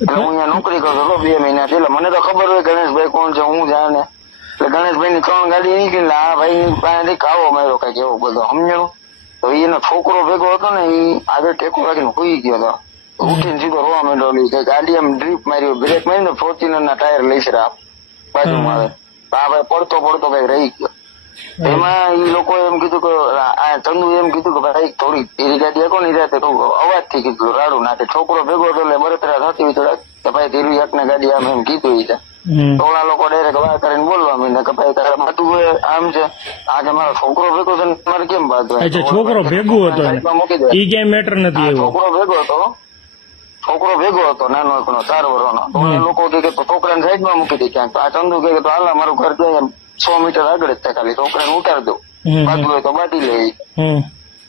અહીંયા નોકરી કરતો હતો બે મહિના એટલે મને તો ખબર હોય ગણેશભાઈ કોણ છે હું જાણે. એટલે ગણેશભાઈ ની ત્રણ ગાડી નીકળી આ ભાઈ પાસેથી કાવો માર્યો કંઈક એવો બધો સમજણું? તો એનો છોકરો ભેગો હતો ને એ આગળ ટેકો રાખીને સુઈ ગયો હતો. ઉઠીને સીધો રોવા માંડ્યો ઓલી કે ગાડી એમ ડ્રીપ મારી બ્રેક મારીને ફોર્ચ્યુનર ના ટાયર લઈશ આ બાજુમાં આવે. આ ભાઈ પડતો પડતો કંઈક રહી ગયો. એમાં એ લોકો એમ કીધું કે આ ચંદુ એમ કીધું કે ભાઈ થોડી ધીરી ગાડી હતો ને રાતે. અવાજથી કીધું રાડું નાખે છોકરો ભેગો હતો એટલે બળતરા થતી હોય થોડાક કે ભાઈ ધીરી એક ને ગાડી આમ એમ કીધું એ ટોળા લોકો ડાયરેક્ટ વાત કરીને બોલવા માંડ્યા કે ભાઈ તારે બાતું આમ છે. આજે મારો છોકરો ભેગો છે મારે કેમ બાદ? અચ્છા છોકરો ભેગો હતો. ઈ ક્યાંય મેટર નથી એવો. છોકરો ભેગો હતો. છોકરો ભેગો હતો નાનો એકનો ચાર વર્ષનો તો લોકો કે છોકરાને સાઈડમાં મૂકી દે ક્યાંક. આ ચંદુ કે તો હાલ મારું ઘર છે એમ. સો મીટર આગળ જ છે ખાલી. છોકરાને ઉતાર દો હમ, બાજુ હોય તો બાટી લે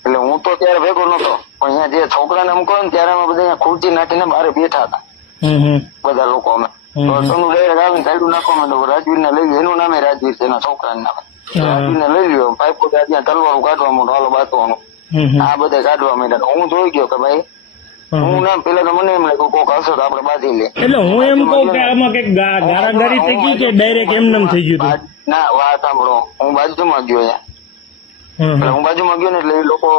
એટલે હું તો ત્યારે ભેગો નતો. પણ અહીંયા જે છોકરાને કહો ને ત્યારે અમે બધા અહીંયા ખુરચી નાખીને બહાર બેઠા હતા. બધા લોકો અમે. હમ. ડાયરેક્ટ આવીને સાઈડ નાખવા માંડ્યો રાજવીર ને લઈ. એનું નામે રાજવીર છે એના છોકરાનું નામે. રાજવીર ને લઈ લ્યો પાઇપો ત્યાં તલવારું કાઢવા માંડો હાલો બાતવાનું. આ બધા કાઢવા માંડ્યા. હું જોઈ ગયો કે ભાઈ હું ના પેલા તો મને એમ લાગ્યું કોક હશે તો આપડે બાંધી લે. એટલે હું એમ કહું કે આમાં કંઈક ગારાગારી થઈ ગઈ કે ડાયરેક્ટ એમનેમ થઈ ગયું ના વાત સાંભળો હું બાજુમાં ગયો એટલે. હું બાજુમાં ગયો ને એટલે એ લોકો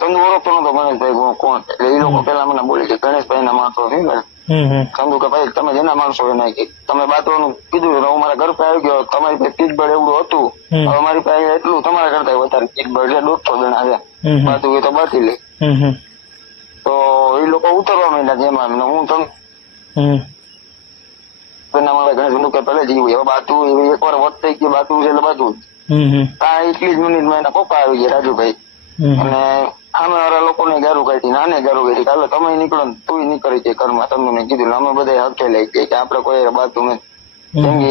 ચંદુ ઓળખતો નતો ગણેશભાઈ કોણ- એટલે એ લોકો પેલા મને બોલી કે ગણેશભાઈ ના માણસો છે ને હમ. કે ભાઈ તમે જેના માણસો એના તમે બાતવાનું કીધું એટલે હું મારા ઘર પર આવી ગયો તમારી પાસે પીઠબળ એવડું હતું હવે મારી પાસે એટલું તમારા કરતા વધારે પીઠબળ છે દોઢસો જણા છે. બાતું એ તો બાકી લે. તો એ લોકો ઉતરવા માંડ્યા જેમાં હું તમે હમ. એના મારા પહેલે જીવું હવે બાતુ એકવાર વટ થઈ ગયું બાતું એટલે બાતું. આ એટલી જ મિનિટમાં એના પપ્પા આવી ગયા રાજુભાઈ. અને સામે વાળા લોકોને ગારું કાઢી નાને ગારું કાઢી કાલે તમે નીકળો ને તું નીકળી છે ઘરમાં. તમે મેં કીધું અમે બધા હકે લઈ ગયા કે આપડે કોઈ બાતું મેં કેમ કે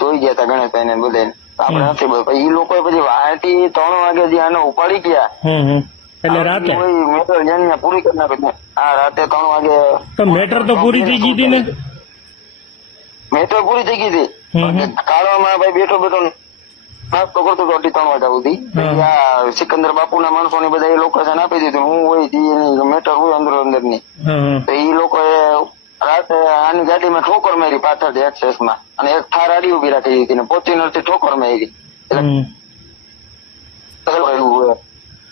જોઈ ગયા હતા ગણેશભાઈ ને બધા આપણે નથી બોલ એ લોકો પછી વારથી ત્રણ વાગે જે આને ઉપાડી ગયા. એટલે રાતે? મેટર પૂરી કરી નાખી. આ રાતે ત્રણ વાગે મેટર તો પૂરી થઈ ગઈ હતી ને? મેટર પૂરી થઈ ગઈ હતી. કાળવામાં ભાઈ બેઠો બેઠો નાસ્તો કરતો હતો અઢી ત્રણ વાગ્યા સુધી. આ સિકંદર બાપુ ના માણસો ને બધા એ લોકેશન આપી દીધું. હું હોય મેટર હોય અંદર અંદરની તો એ લોકો રાતે આની ગાડીમાં ઠોકર મારી પાછળ એક્સેસમાં. અને એક થાર આડી ઊભી રાખી દીધી ને પોચીનરથી ઠોકર મારી. હમ. એવું હોય.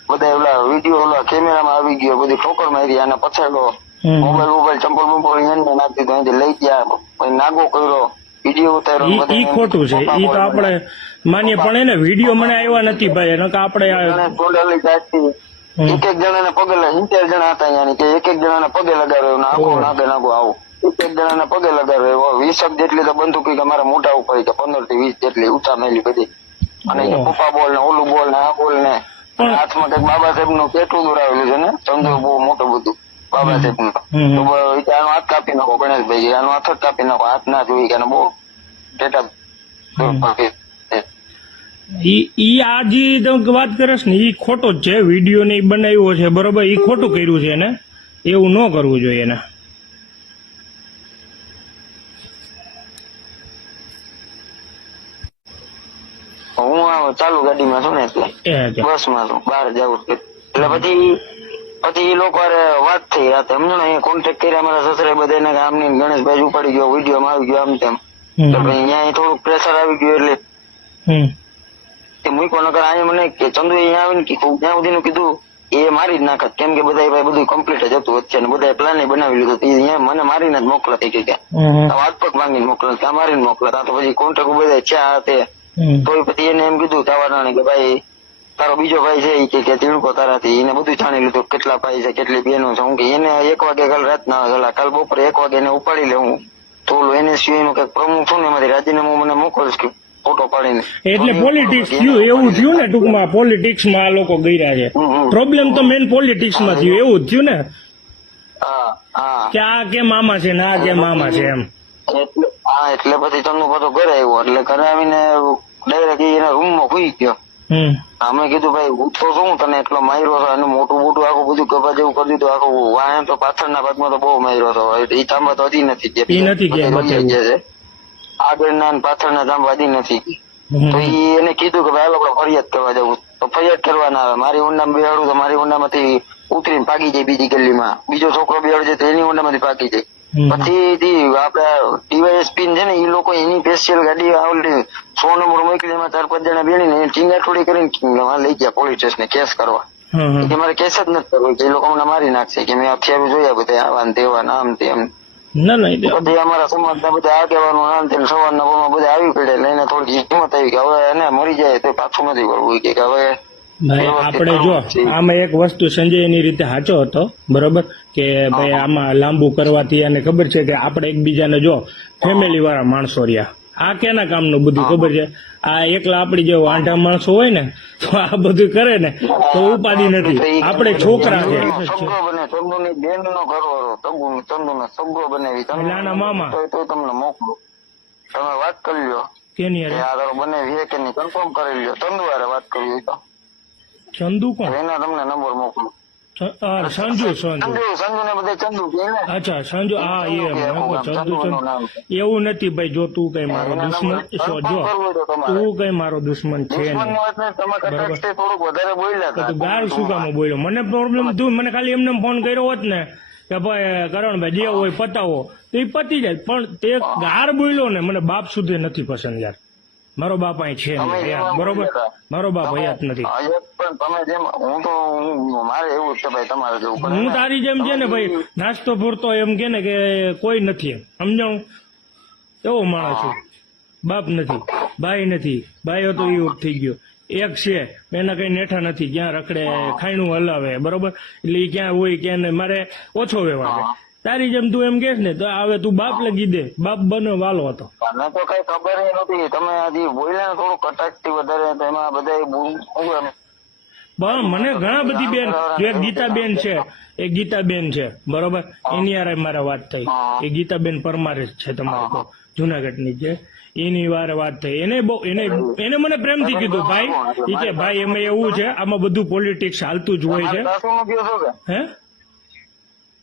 બધા ઓલા વીડિયો ઓલા કેમેરામાં આવી ગયો બધી ઠોકર મારી અને પછાડો. મોબાઈલ મોબાઈલ ચંપલ બંપલ એને નાખી દીધો અહીંથી લઈ ગયા પછી નાગો કર્યો વીડિયો ઉતાર્યો ઈ ખોટું છે. ઈ તો આપણે માન્ય પણ એને વીડિયો મને આવ્યા નથી ભાઈ એનો આપણે જાતથી. એક એક જણાને પગે સિત્તેર જણા હતા અહીંયા કે એક એક જણાને પગે લગાવ્યો ને આખો ઓહ. નાગે નાગો આવું. એક એક જણાને પગે લગાડ્યો વીસક જેટલી તો બંદૂક કે મારા મોટા ઉપર કે પંદરથી વીસ જેટલી ઊંચા મેલી બધી. અને પપ્પા બોલ ને ઓલું બોલ ને આ બોલ ને હાથમાં કંઈક બાબા સાહેબનું પેટું દોરાવેલું છે ને ચંદ્ર બહુ મોટું બધું. બાબા સાહેબનું તો આનો હાથ કાપી નાખો ગણેશભાઈ આનો હાથ જ કાપી નાખો. હાથ ના જોઈ કે બહુ ડેટા ઈ આ જે તમે વાત કરેશ ને ઈ ખોટો જ છે. વીડિયો ને બનાવ્યો છે બરોબર? ઈ ખોટું કર્યું છે એને. એવું ન કરવું જોઈએ એને. હું આ ચાલુ ગાડીમાં છું ને એટલે. એ બસમાં છું બહાર જાઉં છું. એટલે પછી પછી એ લોકો વાત થઈ રાતે. સમજો કોન્ટેક્ટ કર્યા મારા સસરે બધાને કે આમની ગણેશભાઈ ઉપાડી ગયો વીડિયો માં આવી ગયો આમ તેમ. તો પછી અહીંયા થોડુંક પ્રેશર આવી ગયું એટલે. તે મૂકો નકર અહીંયા મને કે ચંદુ અહીંયા આવીને કીધું ત્યાં સુધીનું કીધું એ મારી જ નાખત. કેમ કે બધા ભાઈ બધું કમ્પ્લીટ જ હતું વચ્ચે ને બધા પ્લાન બનાવી લીધું. અહીંયા મને મારીને જ મોકલા થઈ ગયા વાત પગ માંગીને મોકલા ત્યાં મારીને મોકલા. ત્યાં તો પછી કોન્ટેક્ટ બધા ચા તે. હમ. તો પછી એને એમ કીધું તાવારાણે કે ભાઈ તારો બીજો ભાઈ છે એ કે કે તીણકો તારાથી એને બધું જાણી લીધું કેટલા ભાઈ છે કેટલી બહેનો છે. હું કે એને એક વાગે કાલ રાતના કાલ બપોરે એક વાગે એને ઉપાડી લે હું. તો ઓલું એનએસયુ નું કંઈક પ્રમુખ છું ને એમાંથી રાજીનામું મને મોકલીશ કે ફોટો પાડીને. એટલે પોલિટિક્સ થયું એવું થયું ને ટૂંકમાં? પોલિટિક્સમાં આ લોકો ગયા છે. પ્રોબ્લેમ તો મેન પોલિટિક્સમાં થયું એવું જ થયું ને? હા હા. કે આ કેમ આમાં છે ને આ કેમ આમાં છે એમ. એટલે હા એટલે પછી તમને બધું ઘરે આવ્યો એટલે ઘરે આવીને ડાયરેક્ટ એના રૂમમાં ખુઈ ગયો. અમે કીધું ભાઈ ઉઠો શું તને એટલો માર્યો હતો અને મોટું મોટું આખું બધું ગભા જેવું કરી દીધું. આખું વાહન તો પાછળના ભાગમાં તો બહુ માર્યો હતો. એ તાંબા તો હજી નથી ગયા. આગળના પાછળના તાંબા હજી નથી તો એને કીધું કે ભાઈ લોકો ફરિયાદ કરવા જવું તો ફરિયાદ કરવાના આવે. મારી ઊંડામાં બેહાડું તો મારી ઊંડામાંથી ઉતરીને ભાગી જાય બીજી ગલીમાં. બીજો છોકરો બેડ છે તો એની ઊંડામાંથી ભાગી જાય. પછી આપડે ડીવાયએસપી છે ને એ લોકો એની સ્પેશિયલ ગાડી આવડી સો નંબર મોકલી એમાં ચાર પાંચ જણા બેણીને એને ટીંગાટોળી કરીને વાં લઈ ગયા પોલીસ સ્ટેશન કેસ કરવા. કે મારે કેસ જ નથી કરવો કે એ લોકો મને મારી નાખશે કે મેં હથિયારો જોયા બધા આવા ને તેવા નામ આમ તેમ. ના ના એ અમારા સમાજના બધા આગેવાનો આમ તેમ સવારના બધા આવી પડે લઈને થોડી હિંમત આવી કે હવે એને મરી જાય તો પાછું નથી કરવું કે હવે ભાઈ આપણે જો આમાં એક વસ્તુ સંજય એની રીતે સાચો હતો બરોબર? કે ભાઈ આમાં લાંબુ કરવાથી અને ખબર છે કે આપણે એકબીજાને જો ફેમિલી વાળા માણસો રહ્યા. આ કેના કામનું બધું ખબર છે? આ એકલા આપણી જે વાંઢા માણસો હોય ને તો આ બધું કરે ને તો ઉપાધિ નથી. આપણે છોકરા છે. નાના મામા. તમને મોકલો. તમે વાત કરી લ્યો કેની બનાવી કે નહીં કન્ફર્મ કરી લ્યો ચંદુ વાત કરી તો. ચંદુ કોણ? એના તમને નંબર મોકલો. સંજુ સંજુ. અચ્છા સંજુ હા એ ચંદુ. એવું નથી ભાઈ જો તું કઈ મારો દુશ્મન જો તો કઈ મારો દુશ્મન છે ગાર શું કામ બોલ્યો? મને પ્રોબ્લેમ થયું મને ખાલી એમને ફોન કર્યો હોત ને કે ભાઈ કરણભાઈ જે હોય પતાવો. તો એ પતી જાય. પણ તે ગાર બોલ્યો ને મને બાપ સુધી નથી પસંદ યાર. મારો બાપ અહીં છે બરોબર? મારો બાપ હયાત નથી. હા, એક પણ તમે જેમ હું તો મારે એવું છે ભાઈ તમારે જેવું હું તારી જેમ છે ને ભાઈ નાસ્તો પૂરતો એમ કે ને કે કોઈ નથી એમ. સમજાણું? એવો માણસ છું. બાપ નથી ભાઈ નથી ભાઈઓ તો એવું થઈ ગયો. એક છે એના કઈ નેઠા નથી ક્યાં રખડે ખાયણું હલાવે બરોબર? એટલે ક્યાં હોય ક્યાં મારે ઓછો વ્યવહાર તારી જેમ તું એમ કેસ ને તો હવે તું બાપ લગી દે. બાપ બનો વાલો હતો. મને તો કઈ ખબર નથી. તમે હજી બોલ્યા થોડું કટાક્ષથી વધારે એમાં બધા પણ મને ઘણા બધી બેન એક ગીતાબેન છે એક ગીતાબેન છે બરોબર? એની હારે મારે વાત થઈ. એ ગીતાબેન પરમાર છે તમારે તો જુનાગઢની છે એની વારે વાત થઈ. એને બહુ એને એને મને પ્રેમથી કીધું ભાઈ. એ કે ભાઈ એમાં એવું છે આમાં બધું પોલિટિક્સ હાલતું જ હોય છે. મારા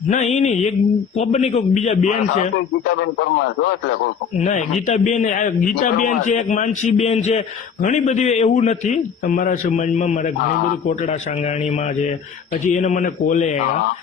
ના એ નહીં. એક ખબર નહીં કોઈક બીજા બેન છે. ના ગીતાબેન ગીતાબેન છે એક માનસીબેન છે. ઘણી બધી એવું નથી. તમારા સમાજમાં મારે ઘણી બધી કોટડા સાંગાણીમાં છે. પછી એને મને કોલે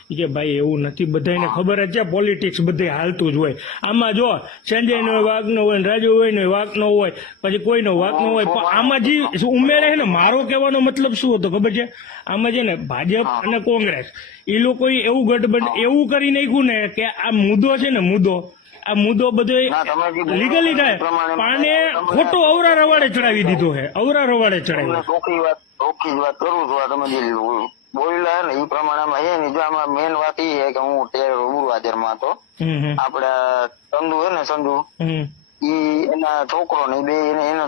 કે ભાઈ એવું નથી. બધાને ખબર જ છે પોલિટિક્સ બધે હાલતું જ હોય. આમાં જો સંજય નો વાક નો હોય રાજુ હોય ને વાક નો હોય પછી કોઈનો વાક નો હોય પણ આમાં જે ઉમેરે છે ને મારો કહેવાનો મતલબ શું હતો ખબર છે? આમાં છે ને ભાજપ અને કોંગ્રેસ. એ લોકોએ એવું ગઠબંધ એવું કરી નાખ્યું ને કે આ મુદ્દો છે ને મુદ્દો આ મુદ્દો બધો લીગલી થાય. એ પાને ખોટો અવરા રવાડે ચડાવી દીધો છે અવરા રવાડે ચડાવી ચોખ્ખી વાત ચોખ્ખી વાત કરું છું તમે જે બોલ્યા ને એ પ્રમાણેમાં છે જો આમાં મેન વાત એ છે કે હું તેર રૂબરૂ હાજરમાં હતો. આપડે ચંદુ હે ને ચંદુ એ ઈ એના છોકરો ને બે એના